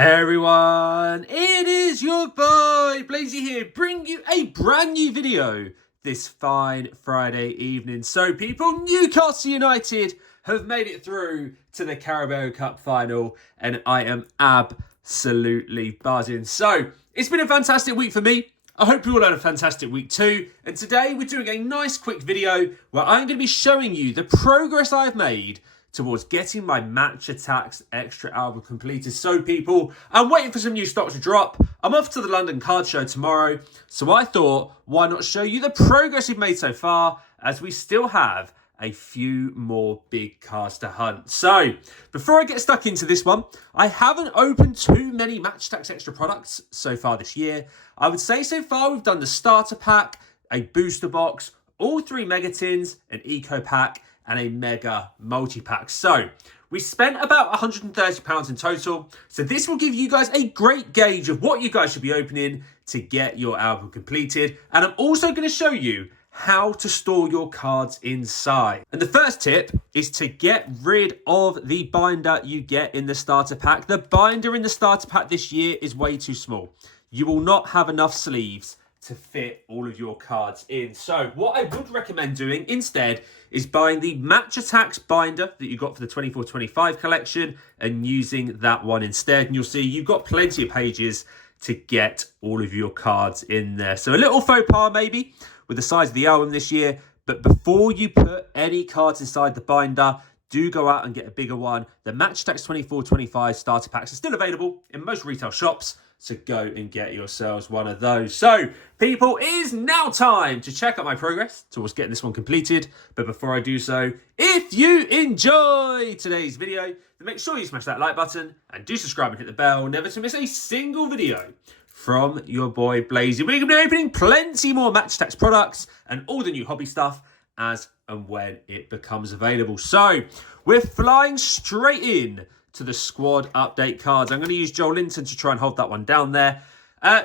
Hey everyone, it is your boy Blazey here, bringing you a brand new video this fine Friday evening. So people, Newcastle United have made it through to the Carabao Cup final and I am absolutely buzzing. So it's been a fantastic week for me. I hope you all had a fantastic week too. And today we're doing a nice quick video where I'm going to be showing you the progress I've made towards getting my Match Attax Extra album completed. So people, I'm waiting for some new stock to drop. I'm off to the London card show tomorrow. So I thought, why not show you the progress we've made so far, as we still have a few more big cards to hunt. So before I get stuck into this one, I haven't opened too many Match Attax Extra products so far this year. I would say so far we've done the starter pack, a booster box, all three mega tins, an eco pack, and a mega multi-pack. So we spent about £130 in total. So this will give you guys a great gauge of what you guys should be opening to get your album completed. And I'm also going to show you how to store your cards inside. And the first tip is to get rid of the binder you get in the starter pack. The binder in the starter pack this year is way too small. You will not have enough sleeves to fit all of your cards in. So what I would recommend doing instead is buying the Match Attax binder that you got for the 24-25 collection and using that one instead. And you'll see you've got plenty of pages to get all of your cards in there. So a little faux pas maybe with the size of the album this year, but before you put any cards inside the binder, do go out and get a bigger one. The Match Attax 24-25 starter packs are still available in most retail shops, so go and get yourselves one of those. So, people, it is now time to check out my progress towards getting this one completed. But before I do so, if you enjoy today's video, then make sure you smash that like button and do subscribe and hit the bell, never to miss a single video from your boy Blazey. We're going to be opening plenty more Match Attax products and all the new hobby stuff as and when it becomes available. So, we're flying straight in to the squad update cards. I'm going to use Joel Linton to try and hold that one down there.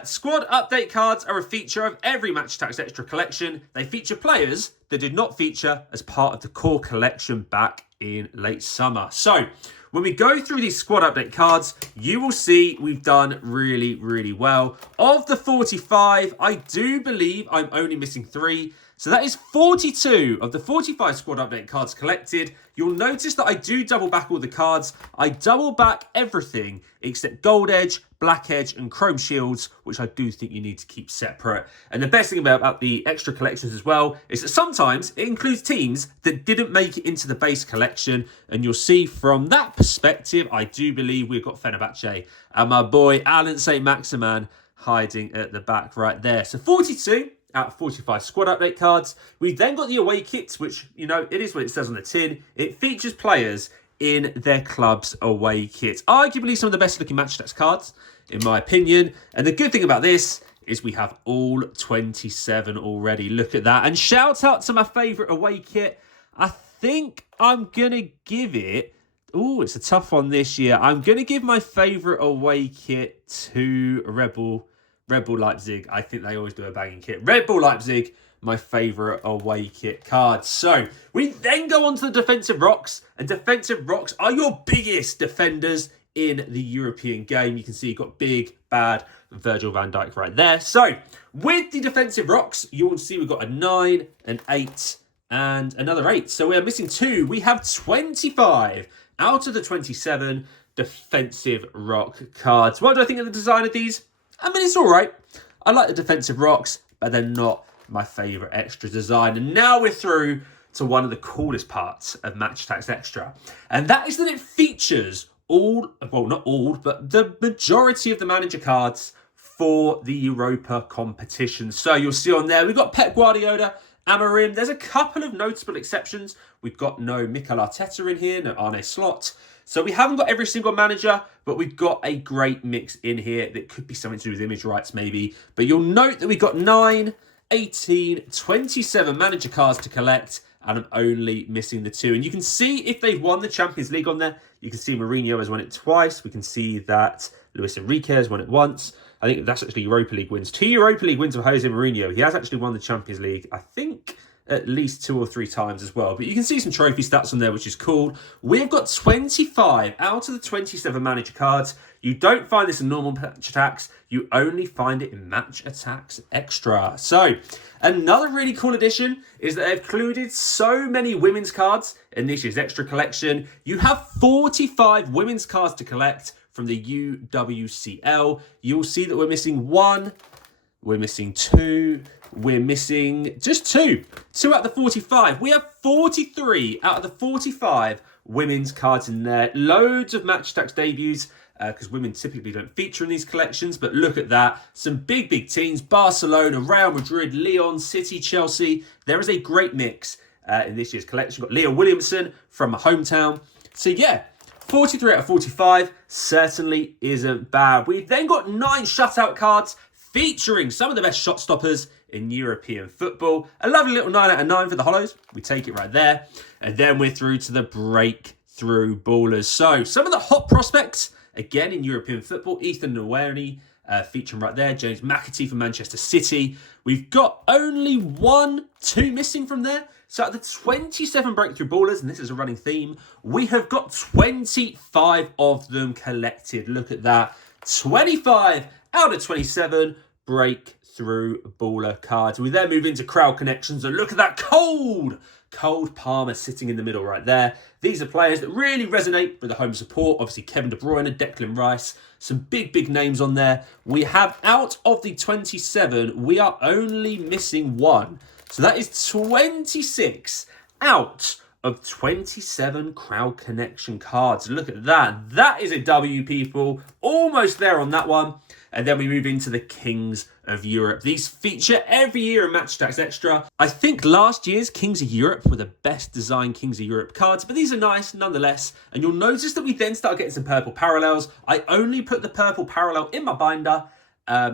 Squad update cards are a feature of every Match Attax Extra collection. They feature players that did not feature as part of the core collection back in late summer. So when we go through these squad update cards, you will see we've done really, really well. Of the 45, I do believe I'm only missing 3. So that is 42 of the 45 squad update cards collected. You'll notice that I do double back all the cards. I double back everything except Gold Edge, Black Edge and Chrome Shields, which I do think you need to keep separate. And the best thing about the extra collections as well is that sometimes it includes teams that didn't make it into the base collection. And you'll see from that perspective, I do believe we've got Fenerbahce and my boy Alan St. Maximan hiding at the back right there. So 42 out of 45 squad update cards. We've then got the away kits, which, you know, it is what it says on the tin. It features players in their club's away kit. Arguably some of the best looking Match Attax cards, in my opinion. And the good thing about this is we have all 27 already. Look at that. And shout out to my favourite away kit. I think I'm going to give it... Oh, it's a tough one this year. I'm going to give my favourite away kit to Red Bull Leipzig. I think they always do a banging kit. Red Bull Leipzig, my favourite away kit card. So we then go on to the defensive rocks. And defensive rocks are your biggest defenders in the European game. You can see you've got big, bad Virgil van Dijk right there. So with the defensive rocks, you will see we've got a 9, an 8, and another 8. So we are missing 2. We have 25 out of the 27 defensive rock cards. What do I think of the design of these? I mean, it's all right. I like the defensive rocks, but they're not my favourite extra design. And now we're through to one of the coolest parts of Match Attax Extra. And that is that it features all, well, not all, but the majority of the manager cards for the Europa competition. So you'll see on there, we've got Pep Guardiola, Amorim. There's a couple of notable exceptions. We've got no Mikel Arteta in here, no Arne Slot. So we haven't got every single manager, but we've got a great mix in here that could be something to do with image rights maybe. But you'll note that we've got 9, 18, 27 manager cards to collect, and I'm only missing the 2. And you can see if they've won the Champions League on there. You can see Mourinho has won it twice. We can see that Luis Enrique has won it once. I think that's actually Europa League wins. 2 Europa League wins of Jose Mourinho. He has actually won the Champions League, I think, at least 2 or 3 times as well. But you can see some trophy stats on there, which is cool. We've got 25 out of the 27 manager cards. You don't find this in normal Match Attax. You only find it in Match Attax Extra. So, another really cool addition is that they've included so many women's cards in this year's Extra collection. You have 45 women's cards to collect from the UWCL. You'll see that we're missing 1, we're missing 2, we're missing just 2. 2 out of the 45. We have 43 out of the 45 women's cards in there. Loads of Match Attax debuts, because women typically don't feature in these collections. But look at that. Some big teams. Barcelona, Real Madrid, Lyon, City, Chelsea. There is a great mix in this year's collection. We've got Leah Williamson from my hometown. So yeah, 43 out of 45 certainly isn't bad. We've then got 9 shutout cards featuring some of the best shot stoppers in European football. A lovely little 9 out of 9 for the hollows. We take it right there. And then we're through to the breakthrough ballers. So some of the hot prospects, again, in European football. Ethan Nwaneri featuring right there. James McAtee from Manchester City. We've got only 1, 2 missing from there. So out of the 27 breakthrough ballers, and this is a running theme, we have got 25 of them collected. Look at that. 25 out of 27 breakthrough baller cards. We then move into crowd connections, and look at that cold Palmer sitting in the middle right there. These are players that really resonate with the home support. Obviously, Kevin De Bruyne, Declan Rice, some big names on there. We have, out of the 27, we are only missing 1. So that is 26 out of 27 crowd connection cards. Look at that. That is a W, people. Almost there on that one. And then we move into the Kings of Europe. These feature every year in Match Attax Extra. I think last year's Kings of Europe were the best designed Kings of Europe cards, but these are nice nonetheless. And you'll notice that we then start getting some purple parallels. I only put the purple parallel in my binder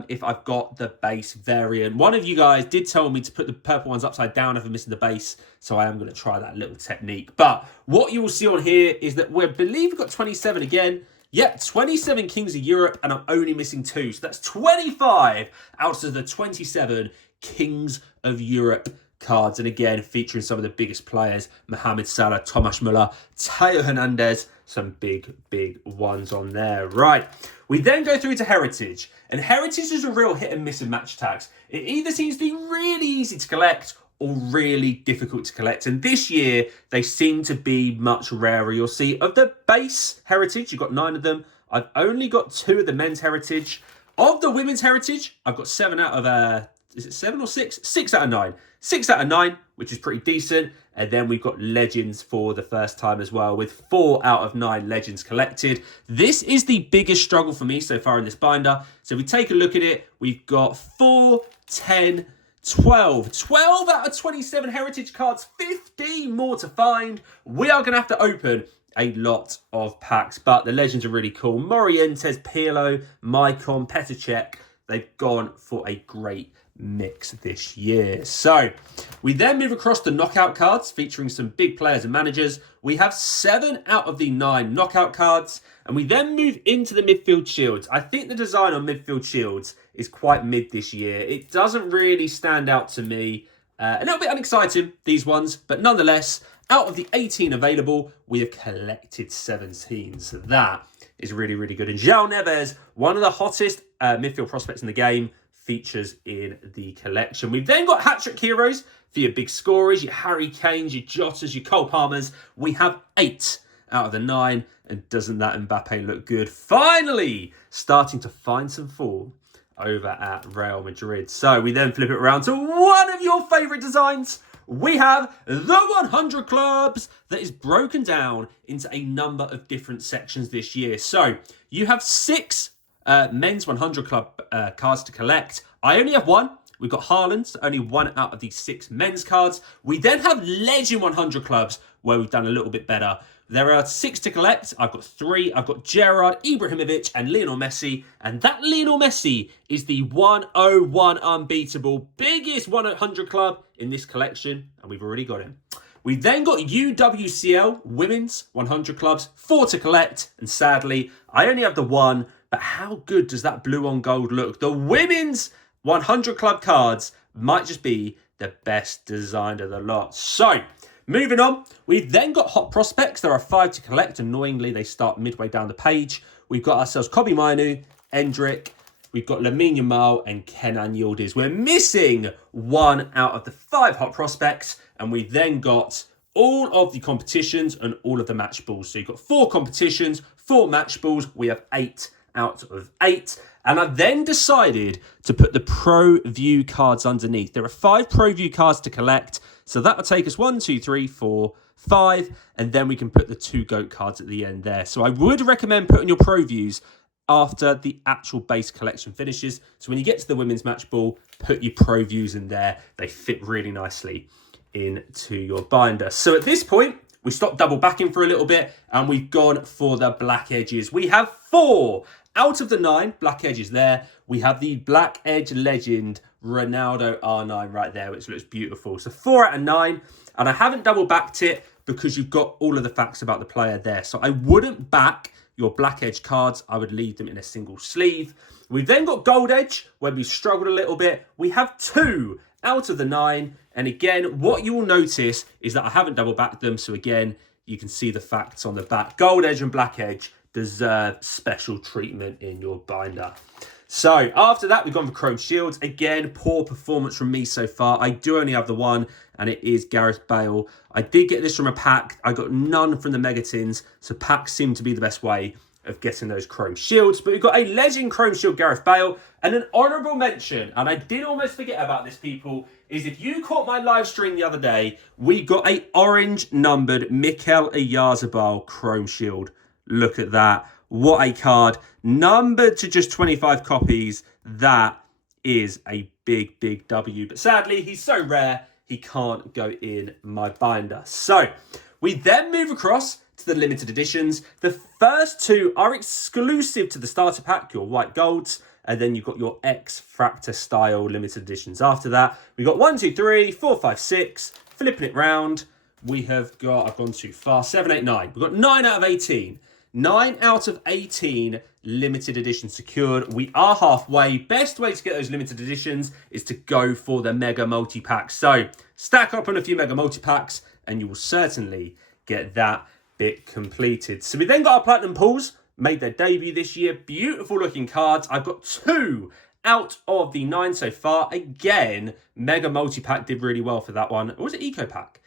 if I've got the base variant. One of you guys did tell me to put the purple ones upside down if I'm missing the base, so I am going to try that little technique. But what you will see on here is that we believe we've got 27 again. Yep, 27 Kings of Europe, and I'm only missing 2. So that's 25 out of the 27 Kings of Europe cards. And again, featuring some of the biggest players: Mohamed Salah, Thomas Müller, Theo Hernandez. Some big ones on there. Right, we then go through to Heritage. And Heritage is a real hit and miss in Match Attax. It either seems to be really easy to collect or really difficult to collect. And this year, they seem to be much rarer. You'll see, of the base Heritage, you've got 9 of them. I've only got 2 of the men's Heritage. Of the women's Heritage, I've got 7 out of, is it 7 or 6? 6 out of 9. 6 out of 9, which is pretty decent. And then we've got Legends for the first time as well, with 4 out of 9 Legends collected. This is the biggest struggle for me so far in this binder. So if we take a look at it, we've got 4, 10, 12 out of 27 Heritage cards, 15 more to find. We are going to have to open a lot of packs, but the Legends are really cool. Morientes, Pirlo, Maicon, Petr Cech, they've gone for a great mix this year. So we then move across to knockout cards, featuring some big players and managers. We have 7 out of the 9 knockout cards, and we then move into the midfield shields. I think the design on midfield shields is quite mid this year. It doesn't really stand out to me. A little bit unexciting, these ones, but nonetheless, out of the 18 available, we have collected 17. So that is really good. And João Neves, one of the hottest midfield prospects in the game, features in the collection. We've then got hat-trick heroes for your big scorers, your Harry Kanes, your Jotas, your Cole Palmers. We have 8 out of the 9, and doesn't that Mbappe look good? Finally starting to find some form over at Real Madrid. So we then flip it around to one of your favourite designs. We have the 100 clubs that is broken down into a number of different sections this year. So you have 6 men's 100 club cards to collect. I only have 1. We've got Haaland, only 1 out of the 6 men's cards. We then have Legend 100 clubs, where we've done a little bit better. There are 6 to collect. I've got 3. I've got Gerrard, Ibrahimovic, and Lionel Messi. And that Lionel Messi is the 101 unbeatable, biggest 100 club in this collection. And we've already got him. We then got UWCL women's 100 clubs, 4 to collect. And sadly, I only have the 1. But how good does that blue on gold look? The women's 100 club cards might just be the best designed of the lot. So, moving on, we've then got hot prospects. There are 5 to collect. Annoyingly, they start midway down the page. We've got ourselves Kobe Mainu, Endrick, we've got Lamine Yamal and Kenan Yildiz. We're missing 1 out of the 5 hot prospects, and we've then got all of the competitions and all of the match balls. So you've got 4 competitions, 4 match balls. We have 8 out of 8. And I then decided to put the Pro View cards underneath. There are 5 Pro View cards to collect. So that'll take us 1, 2, 3, 4, 5. And then we can put the 2 GOAT cards at the end there. So I would recommend putting your Pro Views after the actual base collection finishes. So when you get to the women's match ball, put your Pro Views in there. They fit really nicely into your binder. So at this point, we stopped double backing for a little bit and we've gone for the black edges. We have 4 out of the 9 black edges there. We have the Black Edge Legend Ronaldo R9 right there, which looks beautiful. So 4 out of 9, and I haven't double backed it because you've got all of the facts about the player there. So I wouldn't back your black edge cards. I would leave them in a single sleeve. We've then got gold edge, where we struggled a little bit. We have 2 out of the 9. And again, what you will notice is that I haven't double backed them. So again, you can see the facts on the back. Gold edge and black edge deserve special treatment in your binder. So after that, we've gone for Chrome Shields. Again, poor performance from me so far. I do only have the 1, and it is Gareth Bale. I did get this from a pack. I got none from the Mega Tins, so packs seem to be the best way of getting those Chrome Shields. But we've got a Legend Chrome Shield Gareth Bale, and an honourable mention, and I did almost forget about this, people, is if you caught my live stream the other day, we got a orange numbered Mikel Oyarzabal Chrome Shield. Look at that. What a card. Numbered to just 25 copies. That is a big, big W. But sadly, he's so rare, he can't go in my binder. So we then move across to the limited editions. The first 2 are exclusive to the starter pack, your white golds. And then you've got your X Fractor style limited editions. After that, we got 1, 2, 3, 4, 5, 6. Flipping it round. We have got, I've gone too far, 7, 8, 9. We've got 9 out of 18. 9 out of 18 limited editions secured. We are halfway. Best way to get those limited editions is to go for the mega multi-packs. So stack up on a few mega multi-packs and you will certainly get that bit completed. So we then got our platinum pools, made their debut this year. Beautiful looking cards. I've got 2 out of the 9 so far. Again, mega multi-pack did really well for that one. Or was it eco pack?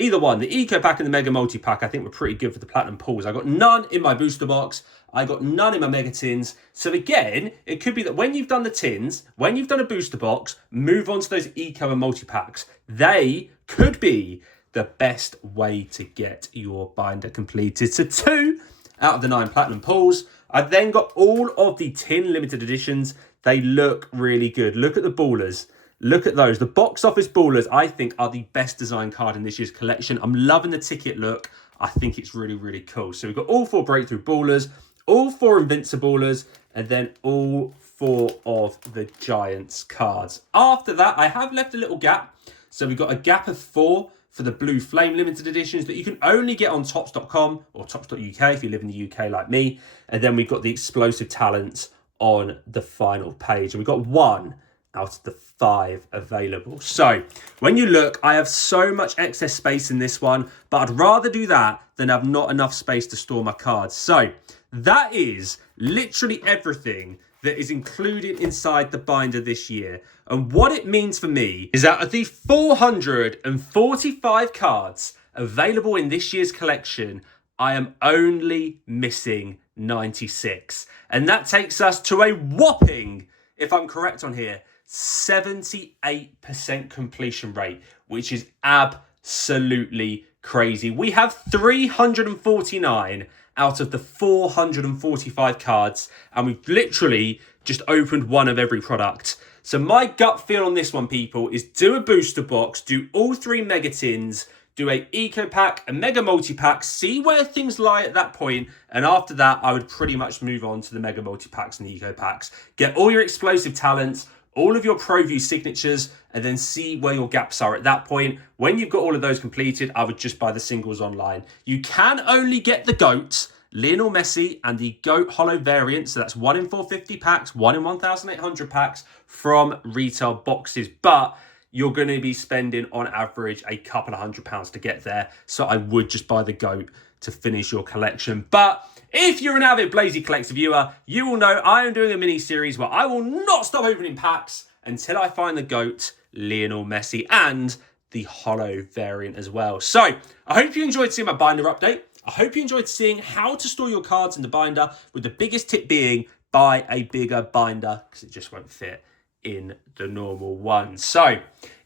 Either one, the Eco Pack and the Mega Multi-Pack, I think were pretty good for the Platinum pools. I got none in my booster box. I got none in my Mega Tins. So again, it could be that when you've done the tins, when you've done a booster box, move on to those Eco and Multi-Packs. They could be the best way to get your binder completed. So 2 out of the 9 Platinum pools. I've then got all of the tin limited editions. They look really good. Look at the ballers. Look at those. The box office ballers, I think, are the best design card in this year's collection. I'm loving the ticket look. I think it's really, really cool. So we've got all 4 breakthrough ballers, all 4 invinciballers, and then all 4 of the Giants cards. After that, I have left a little gap. So we've got a gap of 4 for the Blue Flame limited editions that you can only get on Topps.com or Topps.uk if you live in the UK like me. And then we've got the explosive talents on the final page. And we've got 1 out of the 5 available. So when you look, I have so much excess space in this one, but I'd rather do that than have not enough space to store my cards. So that is literally everything that is included inside the binder this year. And what it means for me is out of the 445 cards available in this year's collection, I am only missing 96. And that takes us to a whopping, if I'm correct on here, 78% completion rate, which is absolutely crazy. We have 349 out of the 445 cards, and we've literally just opened 1 of every product. So my gut feel on this one, people, is do a booster box, do all 3 mega tins, do a eco pack, a mega multi-pack, see where things lie at that point, and after that, I would pretty much move on to the mega multi-packs and the eco packs. Get all your explosive talents, all of your Pro View signatures, and then see where your gaps are at that point. When you've got all of those completed, I would just buy the singles online. You can only get the GOAT Lionel Messi and the GOAT Holo variant. So that's 1 in 450 packs, 1 in 1,800 packs from retail boxes. But you're going to be spending on average a couple of £100 to get there. So I would just buy the GOAT to finish your collection. But if you're an avid Blazey Collector viewer, you will know I am doing a mini series where I will not stop opening packs until I find the GOAT, Lionel Messi, and the Holo variant as well. So I hope you enjoyed seeing my binder update. I hope you enjoyed seeing how to store your cards in the binder, with the biggest tip being buy a bigger binder because it just won't fit in the normal one. So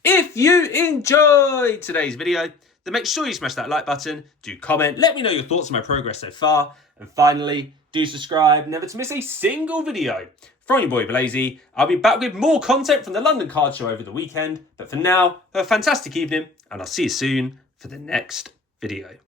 if you enjoyed today's video, then make sure you smash that like button, do comment, let me know your thoughts on my progress so far, and finally, do subscribe never to miss a single video from your boy Blazey. I'll be back with more content from the London Card Show over the weekend, but for now, have a fantastic evening, and I'll see you soon for the next video.